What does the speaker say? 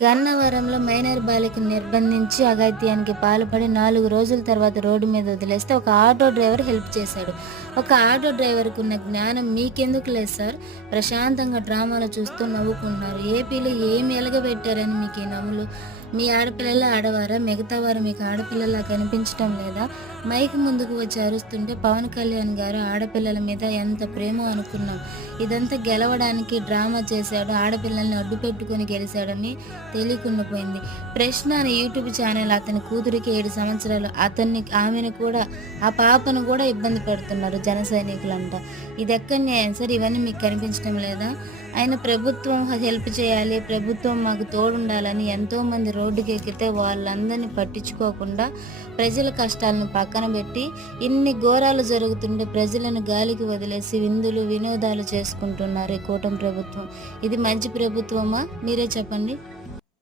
గన్నవరంలో మైనర్ బాలికను నిర్బంధించి అఘాయిత్యానికి పాల్పడి 4 రోజుల తర్వాత రోడ్డు మీద వదిలేస్తే ఒక ఆటో డ్రైవర్ హెల్ప్ చేశాడు. ఒక ఆటో డ్రైవర్‌కున్న జ్ఞానం మీకెందుకు లేదు సార్? ప్రశాంతంగా డ్రామాలు చూస్తూ నవ్వుకుంటున్నారు. ఏపీలో ఏమి ఎలగబెట్టారని మీకు ఈ నవ్వులు? మీ ఆడపిల్లలే ఆడవారా? మిగతా వారు మీకు ఆడపిల్లలా కనిపించటం లేదా? మైక్ ముందుకు వచ్చి అరుస్తుంటే పవన్ కళ్యాణ్ గారు ఆడపిల్లల మీద ఎంత ప్రేమో అనుకున్నాం. ఇదంతా గెలవడానికి డ్రామా చేశాడు. ఆడపిల్లల్ని అడ్డు పెట్టుకొని గెలిచాడని తెలియకుండా పోయింది. ప్రశ్న అనే యూట్యూబ్ ఛానల్ అతని కూతురికి 7 సంవత్సరాలు. ఆమెను కూడా ఆ పాపను కూడా ఇబ్బంది పెడుతున్నారు జన సైనికులంట. ఇది ఎక్కడ న్యాయం సార్? ఇవన్నీ మీకు కనిపించడం లేదా? ఆయన ప్రభుత్వం హెల్ప్ చేయాలి, ప్రభుత్వం మాకు తోడుండాలని ఎంతోమంది రోడ్డుకి ఎక్కితే వాళ్ళందరినీ పట్టించుకోకుండా ప్రజల కష్టాలను పక్కన పెట్టి ఇన్ని ఘోరాలు జరుగుతుంటే ప్రజలను గాలికి వదిలేసి విందులు వినోదాలు చేసుకుంటున్నారు ఈ కూటమి ప్రభుత్వం. ఇది మంచి ప్రభుత్వమా? మీరే చెప్పండి.